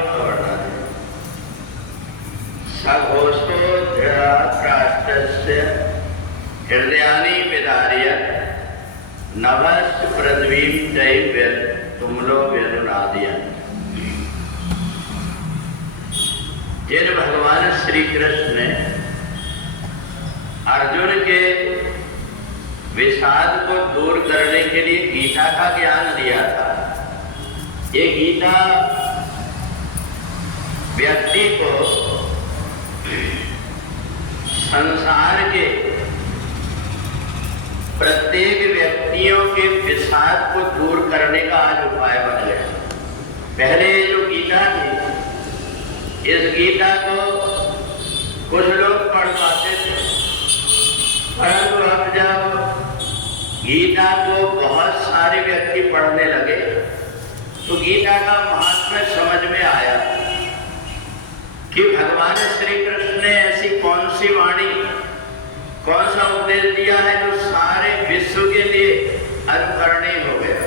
श्लोक का वर्णन है। सघोषो धृतराष्ट्रस्य हृदयानि विदार्य नभस् पृथ्वीं चैव तुमलो व्यनुनादयन्। जिन भगवान श्री कृष्ण ने अर्जुन के विषाद को दूर करने के लिए गीता का ज्ञान दिया था। ये गीता व्यक्ति को संसार के प्रत्येक व्यक्तियों के विषाद को दूर करने का आज उपाय बन गया। पहले जो गीता थी, इस गीता को कुछ लोग पढ़ पाते थे, परंतु अब जब गीता को बहुत सारे व्यक्ति पढ़ने लगे तो गीता का महात्म्य समझ में आया कि भगवान श्री कृष्ण ने ऐसी कौन सी वाणी, कौन सा उपदेश दिया है जो सारे विश्व के लिए अनुकरणीय हो गया।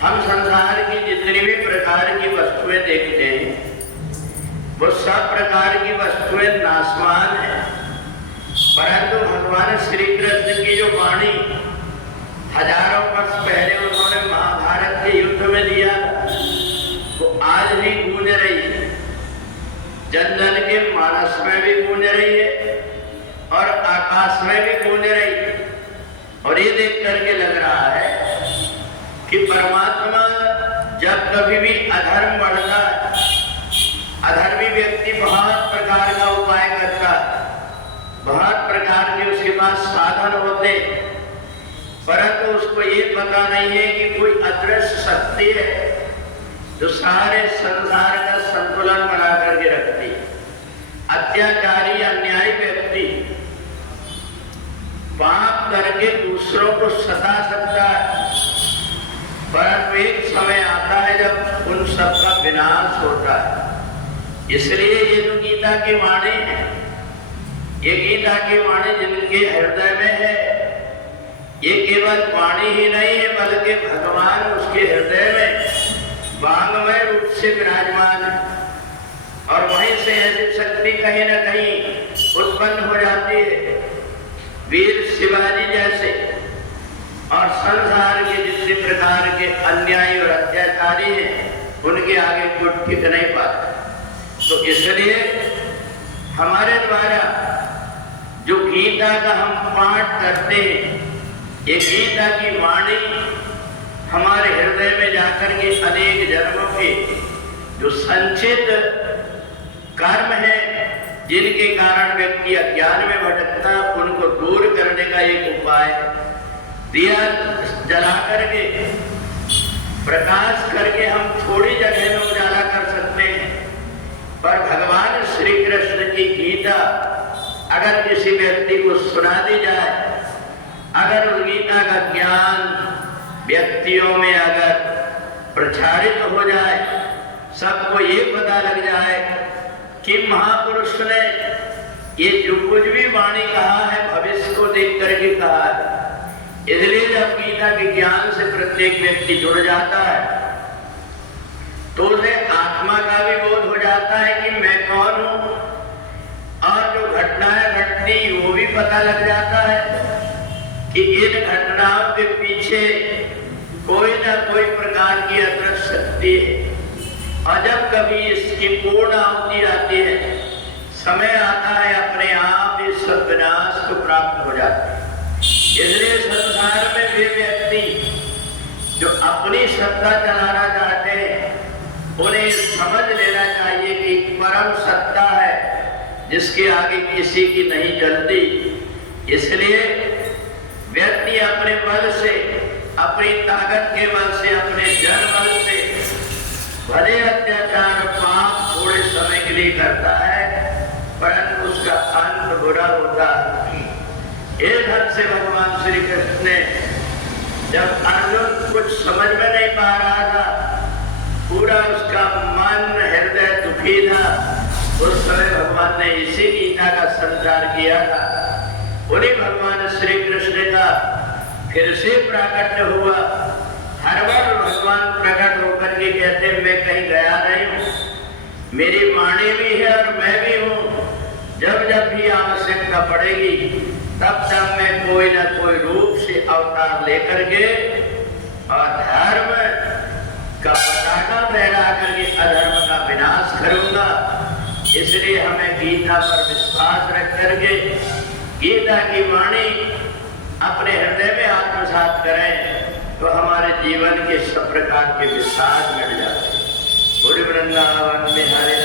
हम संसार की जितनी भी प्रकार की वस्तुएं देखते हैं, वो सब प्रकार की वस्तुएं नाशवान हैं, परंतु भगवान श्री कृष्ण की जो वाणी हजारों वर्ष पहले उन्होंने महाभारत के युद्ध में दिया, वो आज भी गूंज रही है, जन जन के मानस में भी गूंज रही है और आकाश में भी गूंज रही है। और ये देख करके लग रहा है कि परमात्मा जब कभी भी अधर्म बढ़ता है, अधर्मी व्यक्ति बहुत प्रकार का उपाय करता है, बहुत प्रकार के उसके पास साधन होते, परंतु उसको ये पता नहीं है कि कोई अदृश्य शक्ति है जो सारे संसार का संतुलन बना करके रखती है। अत्याचारी अन्यायी व्यक्ति पाप करके दूसरों को सता सकता है, परंतु एक समय आता है जब उन सबका विनाश होता है। इसलिए ये जो गीता की वाणी है, ये गीता की वाणी जिनके हृदय में है, ये केवल वाणी ही नहीं है बल्कि भगवान उसके हृदय में वांगमय रूप से विराजमान है। और वहीं से ऐसी शक्ति कहीं न कहीं उत्पन्न हो जाती है। वीर शिवाजी जैसे और संसार के जितने प्रकार के अन्यायी और अत्याचारी हैं, उनके आगे कुछ टिक नहीं पाता। तो इसलिए हमारे द्वारा जो गीता का हम पाठ करते हैं, ये गीता की वाणी हमारे हृदय में जाकर के अनेक जन्मों के जो संचित कर्म है, जिनके कारण व्यक्ति अज्ञान में भटकता, उनको दूर करने का एक उपाय दिया जला करके, प्रकाश करके हम थोड़ी जगह में उजाला कर सकते हैं। पर भगवान श्री कृष्ण की गीता अगर किसी व्यक्ति को सुना दी जाए, अगर उस गीता का ज्ञान व्यक्तियों में अगर प्रचारित हो जाए, सबको ये पता लग जाए कि महापुरुष ने ये जो कुछ भी वाणी कहा है भविष्य को देख करके कहा है। इसलिए जब गीता के ज्ञान से प्रत्येक व्यक्ति जुड़ जाता है तो उसे आत्मा का भी बोध हो जाता है कि मैं कौन हूं, और जो घटनाएं घटती वो भी पता लग जाता है कि इन घटनाओं के पीछे कोई ना कोई प्रकार की अदृश्य शक्ति है। और जब कभी इसकी पूर्ण आहुति आती है, समय आता है, अपने आप इस विनाश को प्राप्त हो जाते हैं। इसलिए संसार में वे व्यक्ति जो अपनी सत्ता चलाना चाहते हैं, उन्हें समझ लेना चाहिए कि परम सत्ता है जिसके आगे किसी की नहीं चलती। इसलिए व्यक्ति अपने बल से, अपनी ताकत के बल से, अपने जन बल से भले अत्याचार पाप थोड़े समय के लिए करता है, परंतु उसका अंत बुरा होता है। इस ढंग से भगवान श्री कृष्ण ने जब अर्जुन कुछ समझ में नहीं पा रहा था, पूरा उसका मन हृदय दुखी था, उस समय भगवान ने इसी गीता का संचार किया था। उन्हीं भगवान श्री कृष्ण का फिर से प्राकट्य हुआ। हर बार भगवान प्रकट होकर के कहते मैं कहीं गया नहीं हूँ, मेरी वाणी भी है और मैं भी हूँ। जब जब भी आवश्यकता पड़ेगी तब तब मैं कोई न कोई रूप से अवतार लेकर के और धर्म का पताका फहरा करके अधर्म का विनाश करूंगा। इसलिए हमें गीता पर विश्वास रख करके गीता की वाणी अपने हृदय में आत्मसात करें तो हमारे जीवन के सब प्रकार के विषाद मिट जाते। गुरु वृंदावन में हरे